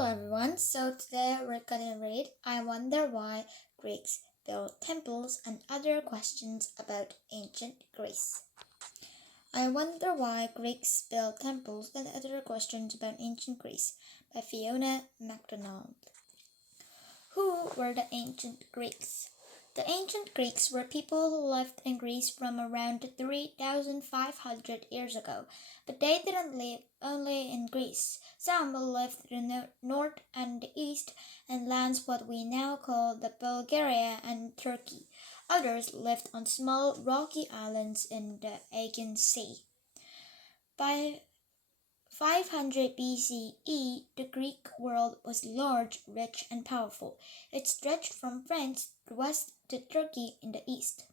Hello everyone, so today we're gonna read I Wonder Why Greeks Built Temples and Other Questions About Ancient Greece. I Wonder Why Greeks Built Temples and Other Questions About Ancient Greece by Fiona MacDonald. Who were the ancient Greeks? The ancient Greeks were people who lived in Greece from around 3,500 years ago, but they didn't live only in Greece. Some lived in the north and the east and lands what we now call the Bulgaria and Turkey. Others lived on small rocky islands in the Aegean Sea. By 500 BCE, the Greek world was large, rich, and powerful. It stretched from France west to Turkey in the east.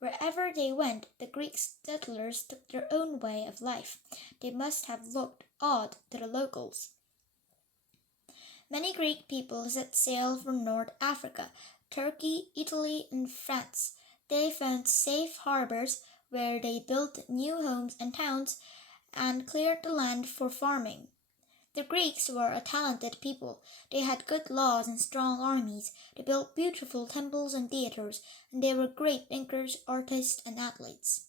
Wherever they went, the Greek settlers took their own way of life. They must have looked odd to the locals. Many Greek people set sail for North Africa, Turkey, Italy, and France. They found safe harbors where they built new homes and towns and cleared the land for farming. The Greeks were a talented people. They had good laws and strong armies. They built beautiful temples and theaters, and they were great thinkers, artists, and athletes.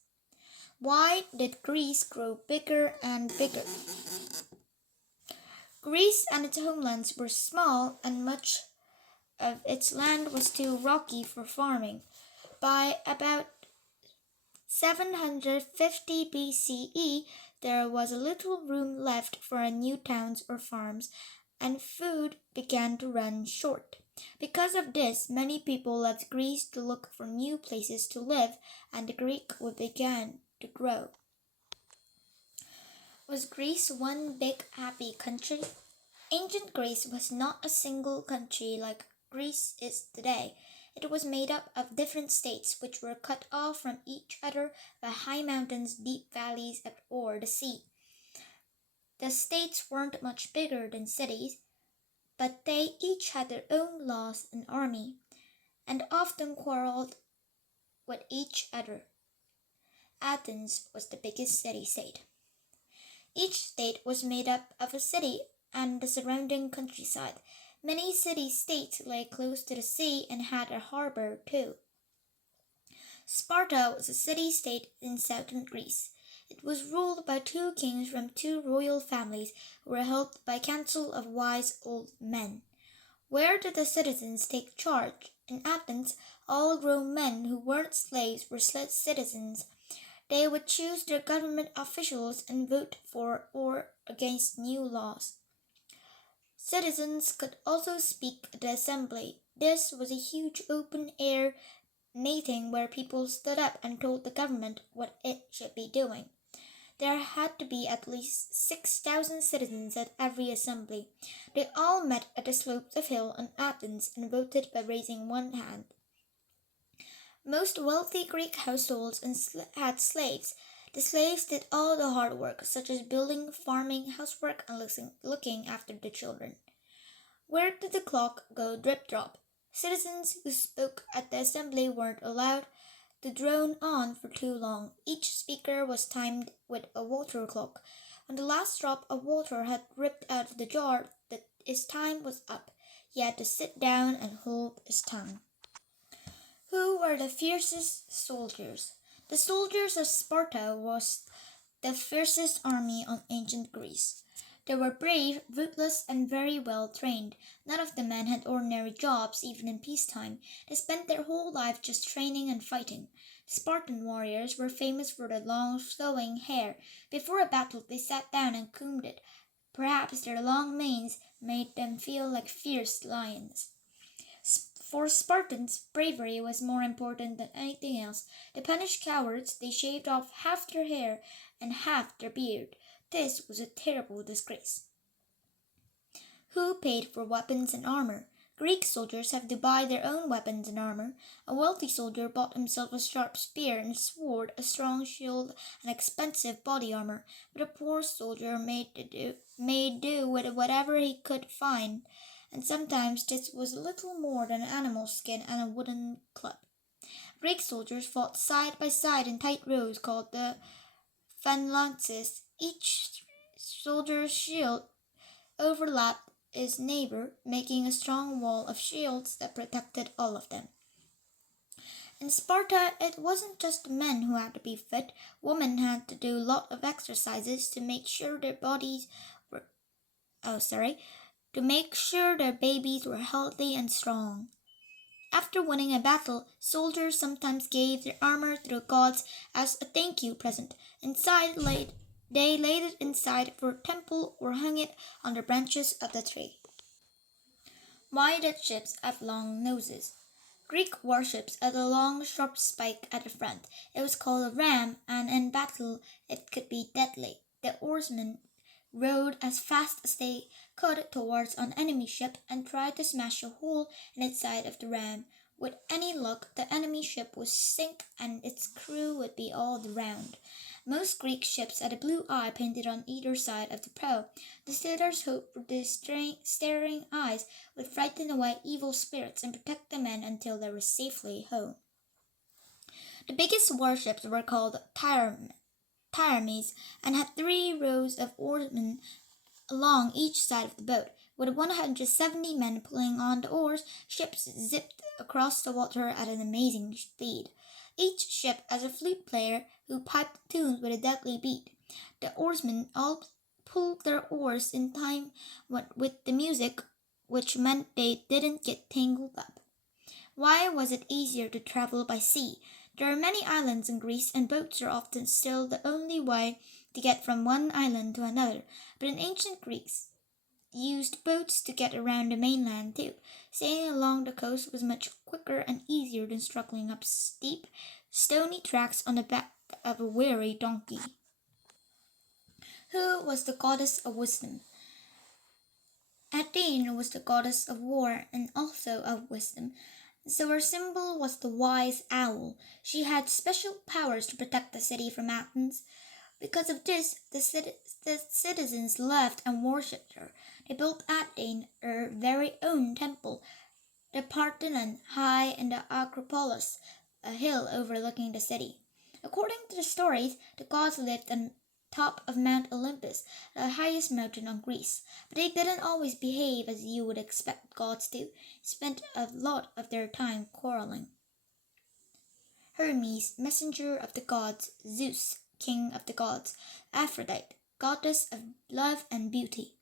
Why did Greece grow bigger and bigger? Greece and its homelands were small, and much of its land was too rocky for farming. By about 750 BCE, there was a little room left for new towns or farms, and food began to run short. Because of this, many people left Greece to look for new places to live, and the Greek would begin to grow. Was Greece one big happy country? Ancient Greece was not a single country like Greece is today. It was made up of different states which were cut off from each other by high mountains, deep valleys, or the sea. The states weren't much bigger than cities, but they each had their own laws and army, and often quarreled with each other. Athens was the biggest city-state. Each state was made up of a city and the surrounding countryside. Many city-states lay close to the sea and had a harbor too. Sparta was a city-state in southern Greece. It was ruled by two kings from two royal families who were helped by a council of wise old men. Where did the citizens take charge? In Athens, all grown men who weren't slaves were citizens. They would choose their government officials and vote for or against new laws. Citizens could also speak at the assembly. This was a huge open-air meeting where people stood up and told the government what it should be doing. There had to be at least 6,000 citizens at every assembly. They all met at the slopes of hill in Athens and voted by raising one hand. Most wealthy Greek households had slaves. The slaves did all the hard work, such as building, farming, housework, and looking after the children. Where did the clock go drip-drop? Citizens who spoke at the assembly weren't allowed to drone on for too long. Each speaker was timed with a water clock. When the last drop of water had dripped out of the jar, his time was up. He had to sit down and hold his tongue. Who were the fiercest soldiers? The soldiers of Sparta was the fiercest army of ancient Greece. They were brave, ruthless, and very well trained. None of the men had ordinary jobs, even in peacetime. They spent their whole life just training and fighting. Spartan warriors were famous for their long, flowing hair. Before a battle, they sat down and combed it. Perhaps their long manes made them feel like fierce lions. For Spartans, bravery was more important than anything else. To punish cowards, they shaved off half their hair and half their beard. This was a terrible disgrace. Who paid for weapons and armor? Greek soldiers had to buy their own weapons and armor. A wealthy soldier bought himself a sharp spear and a sword, a strong shield, and expensive body armor. But a poor soldier made do with whatever he could find, and sometimes this was little more than an animal skin and a wooden club. Greek soldiers fought side by side in tight rows called the phalanxes. Each soldier's shield overlapped his neighbor, making a strong wall of shields that protected all of them. In Sparta, it wasn't just men who had to be fit. Women had to do a lot of exercises to make sure their bodies were to make sure their babies were healthy and strong. After winning a battle, soldiers sometimes gave their armor to the gods as a thank you present. They laid it inside for a temple or hung it on the branches of the tree. Why did ships have long noses? Greek warships had a long, sharp spike at the front. It was called a ram, and in battle it could be deadly. The oarsmen rowed as fast as they could towards an enemy ship and tried to smash a hole in its side of the ram. With any luck, the enemy ship would sink and its crew would be all drowned. Most Greek ships had a blue eye painted on either side of the prow. The sailors hoped the staring eyes would frighten away evil spirits and protect the men until they were safely home. The biggest warships were called triremes and had 3 rows of oarsmen along each side of the boat. With 170 men pulling on the oars, ships zipped across the water at an amazing speed. Each ship has a flute player who piped tunes with a deadly beat. The oarsmen all pulled their oars in time with the music, which meant they didn't get tangled up. Why was it easier to travel by sea? There are many islands in Greece, and boats are often still the only way to get from one island to another. But in ancient Greeks, used boats to get around the mainland too. Sailing along the coast was much quicker and easier than struggling up steep, stony tracks on the back of a weary donkey. Who was the goddess of wisdom? Athene was the goddess of war and also of wisdom, so her symbol was the wise owl. She had special powers to protect the city from Athens. Because of this, the citizens loved and worshipped her. They built Athene her very own temple, the Parthenon, high in the Acropolis, a hill overlooking the city. According to the stories, the gods lived on top of Mount Olympus, the highest mountain on Greece. But they didn't always behave as you would expect gods to. They spent a lot of their time quarreling. Hermes, messenger of the gods, Zeus, king of the gods, Aphrodite, goddess of love and beauty,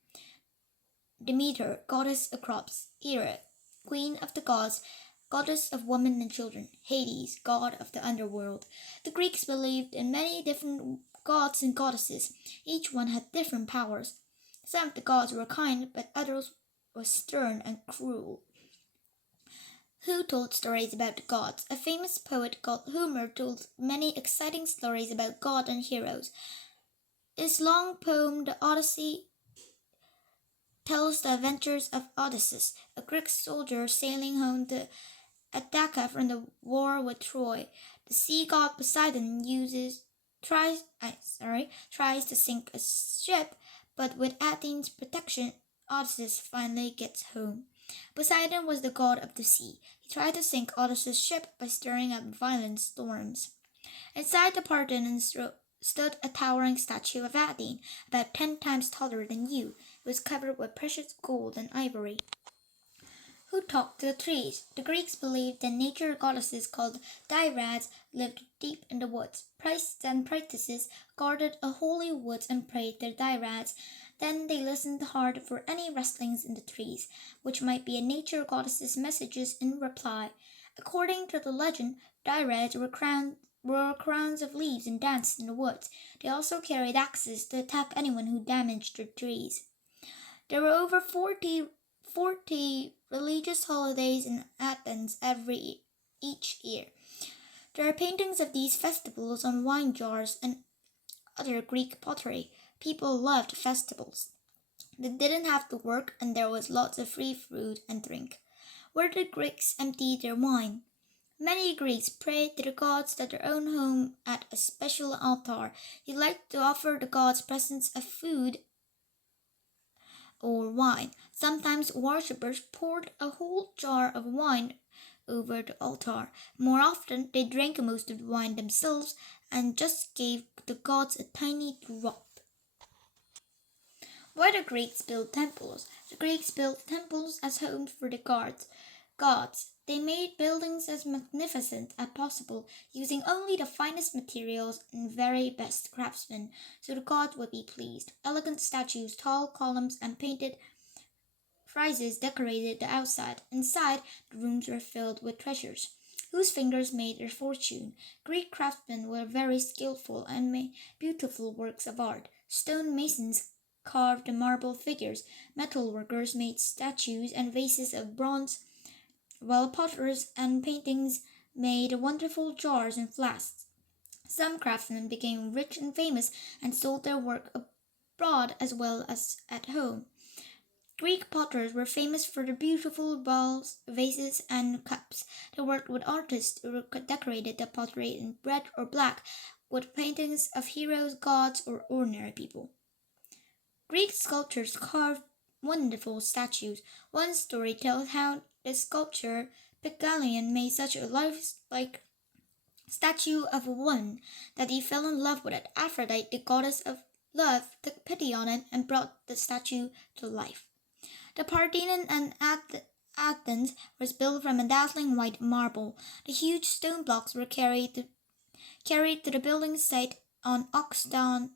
Demeter, goddess of crops, Hera, queen of the gods, goddess of women and children, Hades, god of the underworld. The Greeks believed in many different gods and goddesses. Each one had different powers. Some of the gods were kind, but others were stern and cruel. Who told stories about the gods? A famous poet called Homer told many exciting stories about gods and heroes. His long poem, The Odyssey, tells the adventures of Odysseus, a Greek soldier sailing home to Ithaca from the war with Troy. The sea god Poseidon tries to sink a ship, but with Athene's protection, Odysseus finally gets home. Poseidon was the god of the sea. He tried to sink Odysseus' ship by stirring up violent storms. Inside the Parthenon stood a towering statue of Athene, about 10 times taller than you. It was covered with precious gold and ivory. Who talked to the trees? The Greeks believed that nature goddesses called Dryades lived deep in the woods. Priests and priestesses guarded a holy woods and prayed to the Dryades. Then they listened hard for any rustlings in the trees, which might be a nature goddess's messages in reply. According to the legend, Dryades wore crowns of leaves and danced in the woods. They also carried axes to attack anyone who damaged the trees. There were over 40 religious holidays in Athens each year. There are paintings of these festivals on wine jars and other Greek pottery. People loved festivals. They didn't have to work and there was lots of free food and drink. Where did Greeks empty their wine? Many Greeks prayed to the gods at their own home at a special altar. They liked to offer the gods presents of food or wine. Sometimes worshippers poured a whole jar of wine over the altar. More often, they drank most of the wine themselves and just gave the gods a tiny drop. Why do Greeks build temples? The Greeks built temples as homes for the gods. They made buildings as magnificent as possible, using only the finest materials and very best craftsmen, so the gods would be pleased. Elegant statues, tall columns, and painted friezes decorated the outside. Inside, the rooms were filled with treasures, whose fingers made their fortune. Greek craftsmen were very skillful and made beautiful works of art. Stone masons carved the marble figures. Metal workers made statues and vases of bronze, while potters and paintings made wonderful jars and flasks. Some craftsmen became rich and famous and sold their work abroad as well as at home. Greek potters were famous for their beautiful bowls, vases, and cups. They worked with artists who decorated the pottery in red or black, with paintings of heroes, gods, or ordinary people. Greek sculptors carved wonderful statues. One story tells how the sculptor Pygmalion made such a lifelike statue of a woman that he fell in love with it. Aphrodite, the goddess of love, took pity on him and brought the statue to life. The Parthenon in Athens was built from a dazzling white marble. The huge stone blocks were carried to the building site on ox-drawn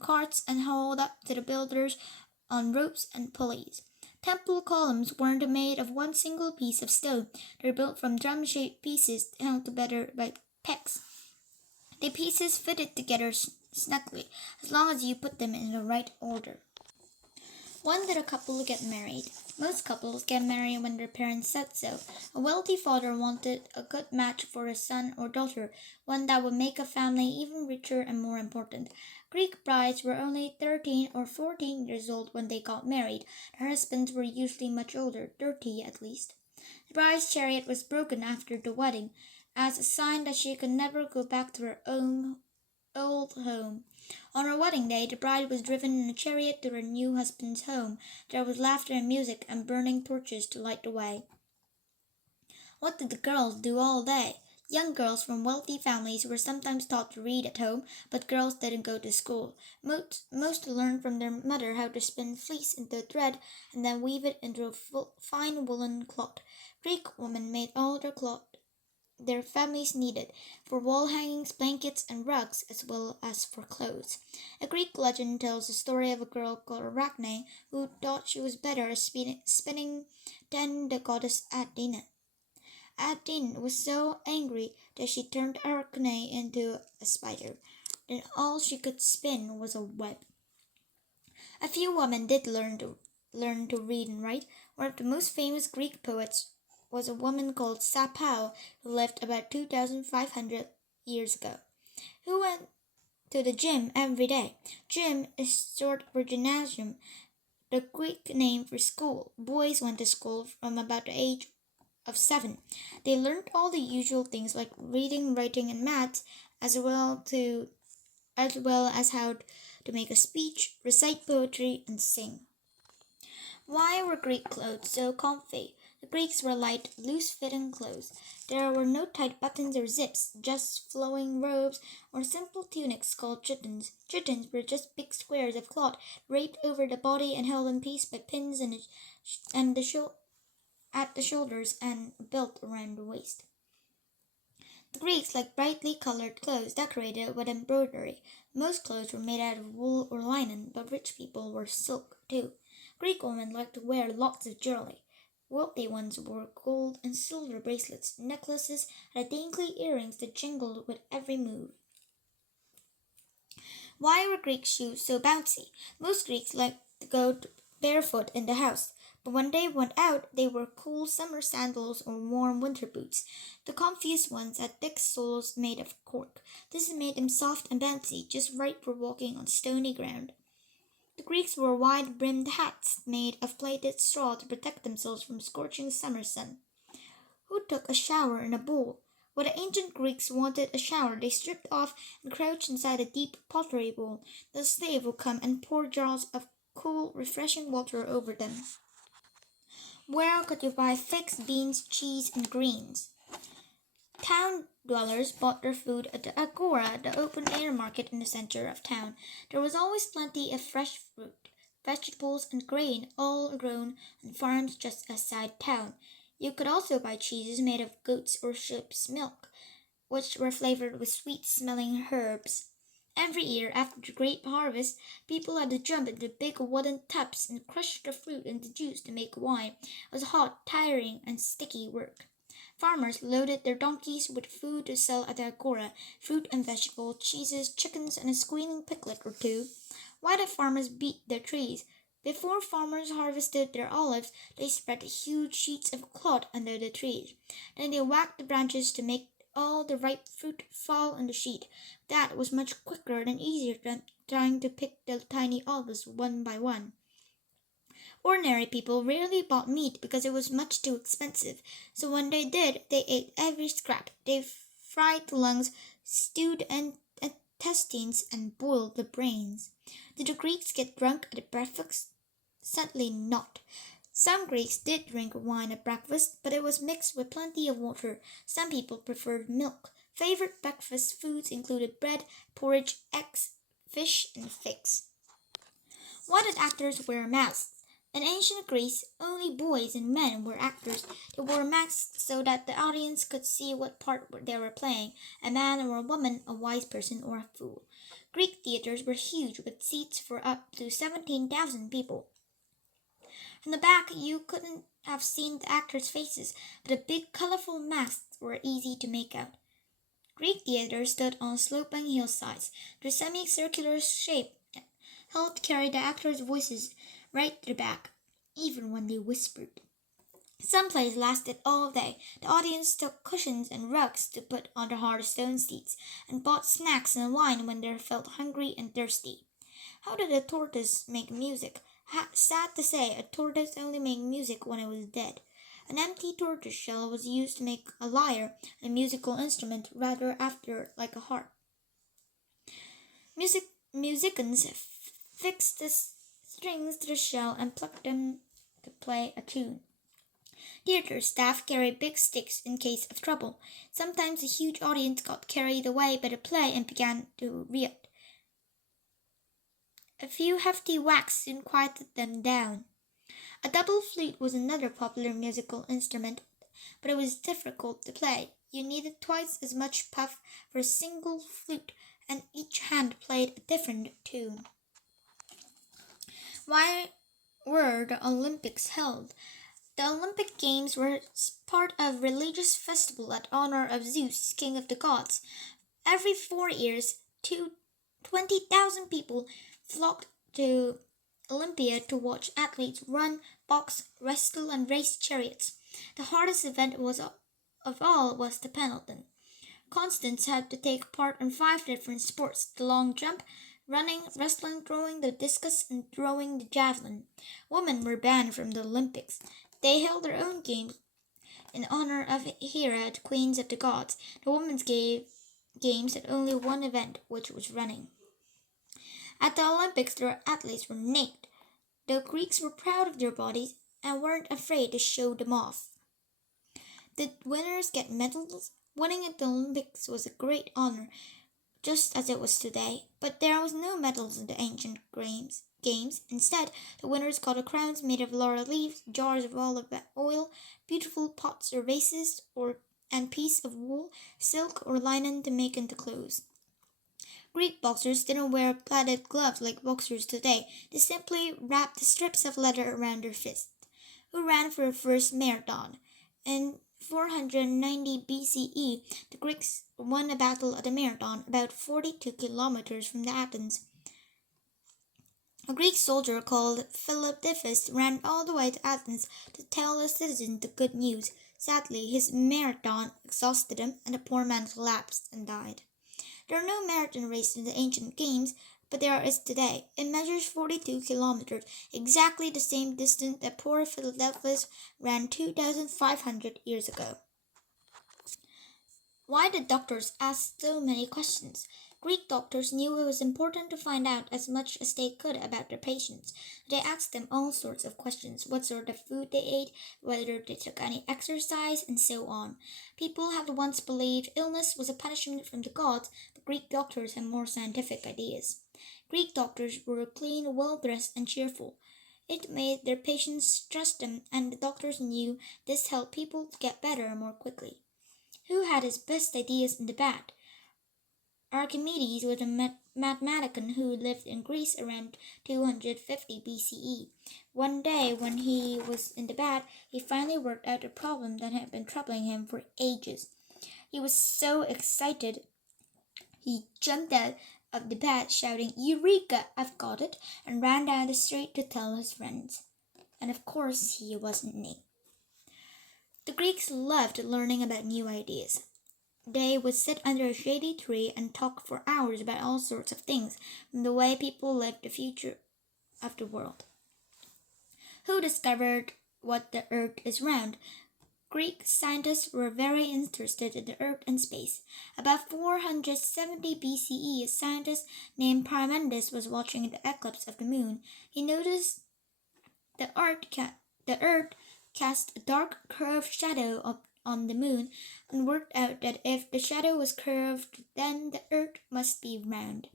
carts and hauled up to the builders on ropes and pulleys. Temple columns weren't made of one single piece of stone. They were built from drum-shaped pieces held together by pegs. The pieces fitted together snugly, as long as you put them in the right order. When did a couple get married? Most couples get married when their parents said so. A wealthy father wanted a good match for his son or daughter, one that would make a family even richer and more important. Greek brides were only 13 or 14 years old when they got married. Their husbands were usually much older, 30 at least. The bride's chariot was broken after the wedding, as a sign that she could never go back to her own old home. On her wedding day, the bride was driven in a chariot to her new husband's home. There was laughter and music and burning torches to light the way. What did the girls do all day? Young girls from wealthy families were sometimes taught to read at home, but girls didn't go to school. Most learned from their mother how to spin fleece into thread and then weave it into a fine woolen cloth. Greek women made all their families needed, for wall hangings, blankets, and rugs, as well as for clothes. A Greek legend tells the story of a girl called Arachne who thought she was better at spinning than the goddess Athena. Athena was so angry that she turned Arachne into a spider. Then all she could spin was a web. A few women did learn to read and write. One of the most famous Greek poets was a woman called Sappho, who lived about 2,500 years ago, who went to the gym every day. Gym is short for gymnasium, the Greek name for school. Boys went to school from about the age of 7. They learned all the usual things like reading, writing, and maths, as well as how to make a speech, recite poetry, and sing. Why were Greek clothes so comfy? The Greeks were light, loose-fitting clothes. There were no tight buttons or zips, just flowing robes or simple tunics called chitons. Chitons were just big squares of cloth draped over the body and held in place by pins at the shoulders and a belt around the waist. The Greeks liked brightly colored clothes decorated with embroidery. Most clothes were made out of wool or linen, but rich people wore silk too. Greek women liked to wear lots of jewelry. Wealthy ones wore gold and silver bracelets, necklaces, and dainty earrings that jingled with every move. Why were Greek shoes so bouncy? Most Greeks liked to go barefoot in the house, but when they went out, they wore cool summer sandals or warm winter boots. The comfiest ones had thick soles made of cork. This made them soft and bouncy, just right for walking on stony ground. The Greeks wore wide-brimmed hats made of plaited straw to protect themselves from scorching summer sun. Who took a shower in a bowl? When the ancient Greeks wanted a shower, they stripped off and crouched inside a deep pottery bowl. The slave would come and pour jars of cool, refreshing water over them. Where could you buy figs, beans, cheese, and greens? Town dwellers bought their food at the agora, the open-air market in the center of town. There was always plenty of fresh fruit, vegetables, and grain, all grown on farms just outside town. You could also buy cheeses made of goat's or sheep's milk, which were flavored with sweet-smelling herbs. Every year, after the grape harvest, people had to jump into big wooden tubs and crush the fruit into juice to make wine. It was hot, tiring, and sticky work. Farmers loaded their donkeys with food to sell at the agora, fruit and vegetables, cheeses, chickens, and a squealing piglet or two. Why did farmers beat their trees? Before farmers harvested their olives, they spread huge sheets of cloth under the trees. Then they whacked the branches to make all the ripe fruit fall on the sheet. That was much quicker and easier than trying to pick the tiny olives one by one. Ordinary people rarely bought meat because it was much too expensive, so when they did, they ate every scrap. They fried the lungs, stewed intestines, and boiled the brains. Did the Greeks get drunk at breakfast? Sadly not. Some Greeks did drink wine at breakfast, but it was mixed with plenty of water. Some people preferred milk. Favorite breakfast foods included bread, porridge, eggs, fish, and figs. Why did actors wear masks? In ancient Greece, only boys and men were actors. They wore masks so that the audience could see what part they were playing, a man or a woman, a wise person or a fool. Greek theaters were huge with seats for up to 17,000 people. From the back, you couldn't have seen the actors' faces, but the big colorful masks were easy to make out. Greek theaters stood on sloping hillsides. Their semicircular shape helped carry the actors' voices right to the back, even when they whispered. Some plays lasted all day. The audience took cushions and rugs to put on the hard stone seats and bought snacks and wine when they felt hungry and thirsty. How did a tortoise make music? Sad to say, a tortoise only made music when it was dead. An empty tortoise shell was used to make a lyre, a musical instrument rather after like a harp. Musicians fixed the strings to the shell and plucked them to play a tune. Theater staff carried big sticks in case of trouble. Sometimes a huge audience got carried away by the play and began to reel. A few hefty whacks soon quieted them down. A double flute was another popular musical instrument, but it was difficult to play. You needed twice as much puff for a single flute, and each hand played a different tune. Why were the Olympics held? The Olympic Games were part of a religious festival in honor of Zeus, king of the gods. Every 4 years, 20,000 people flocked to Olympia to watch athletes run, box, wrestle, and race chariots. The hardest event of all was the pentathlon. Constance had to take part in 5 different sports: the long jump, running, wrestling, throwing the discus, and throwing the javelin. Women were banned from the Olympics. They held their own games in honor of Hera, the queen of the gods. The women's games had only one event, which was running. At the Olympics, their athletes were naked. The Greeks were proud of their bodies and weren't afraid to show them off. Did winners get medals? Winning at the Olympics was a great honor, just as it was today, but there was no medals in the ancient games. Instead, the winners got crowns made of laurel leaves, jars of olive oil, beautiful pots or vases, and piece of wool, silk, or linen to make into clothes. Greek boxers didn't wear padded gloves like boxers today. They simply wrapped strips of leather around their fists. Who ran for the first marathon? In 490 BCE, the Greeks won a battle at a marathon about 42 kilometers from Athens. A Greek soldier called Philippides ran all the way to Athens to tell the citizens the good news. Sadly, his marathon exhausted him, and the poor man collapsed and died. There are no marathon races in the ancient games, but there is today. It measures 42 kilometers, exactly the same distance that poor Philippides ran 2,500 years ago. Why did doctors ask so many questions? Greek doctors knew it was important to find out as much as they could about their patients. They asked them all sorts of questions: what sort of food they ate, whether they took any exercise, and so on. People had once believed illness was a punishment from the gods, but Greek doctors had more scientific ideas. Greek doctors were clean, well-dressed, and cheerful. It made their patients trust them, and the doctors knew this helped people get better more quickly. Who had his best ideas in the bed? Archimedes was a mathematician who lived in Greece around 250 BCE. One day, when he was in the bed, he finally worked out a problem that had been troubling him for ages. He was so excited, he jumped out of the bed shouting, "Eureka, I've got it," and ran down the street to tell his friends. And of course, he wasn't me. The Greeks loved learning about new ideas. They would sit under a shady tree and talk for hours about all sorts of things, from the way people lived the future of the world. Who discovered what the earth is round? Greek scientists were very interested in the earth and space. About 470 BCE, a scientist named Parmenides was watching the eclipse of the moon. He noticed the earth cast a dark curved shadow on the moon and worked out that if the shadow was curved, then the earth must be round.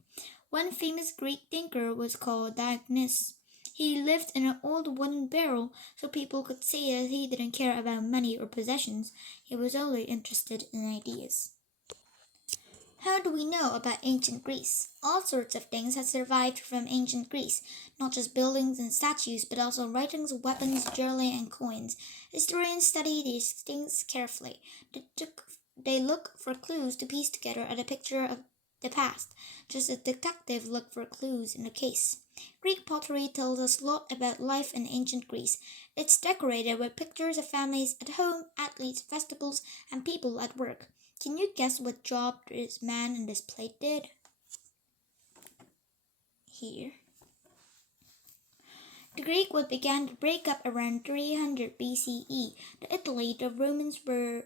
One famous Greek thinker was called Diogenes. He lived in an old wooden barrel so people could see that he didn't care about money or possessions. He was only interested in ideas. How do we know about ancient Greece? All sorts of things had survived from ancient Greece, not just buildings and statues, but also writings, weapons, jewelry, and coins. Historians study these things carefully. They look for clues to piece together a picture of the past, just as detectives look for clues in a case. Greek pottery tells us a lot about life in ancient Greece. It's decorated with pictures of families at home, athletes, festivals, and people at work. Can you guess what job this man in this plate did? Here. The Greek would begin to break up around 300 BCE. To Italy, the Romans were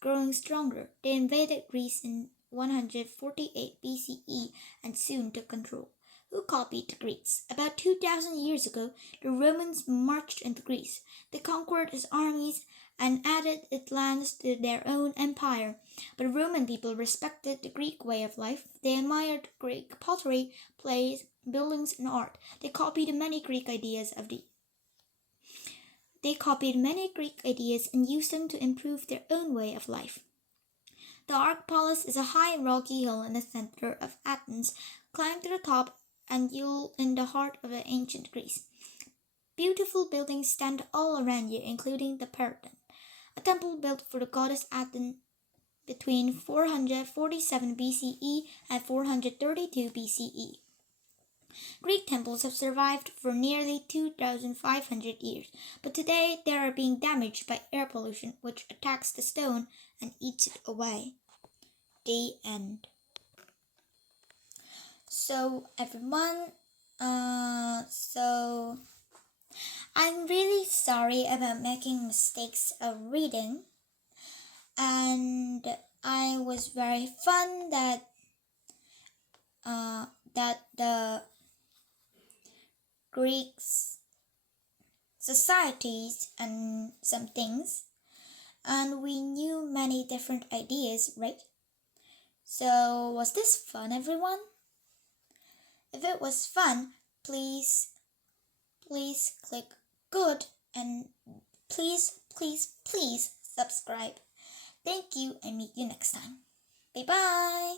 growing stronger. They invaded Greece in 148 BCE and soon took control. Who copied the Greeks? About 2,000 years ago, the Romans marched into Greece. They conquered its armies and added its lands to their own empire. But Roman people respected the Greek way of life. They admired Greek pottery, plays, buildings, and art. They copied many Greek ideas and used them to improve their own way of life. The Archpolis is a high rocky hill in the center of Athens. Climb to the top and you'll in the heart of the ancient Greece. Beautiful buildings stand all around you, including the Parthenon, a temple built for the goddess Athena between 447 BCE and 432 BCE. Greek temples have survived for nearly 2,500 years, but today they are being damaged by air pollution, which attacks the stone and eats it away. The end. So everyone, I'm really sorry about making mistakes of reading, and I was very fun that the Greeks societies and some things, and we knew many different ideas, right? So was this fun, everyone? If it was fun, please click good and please subscribe. Thank you and meet you next time. Bye bye.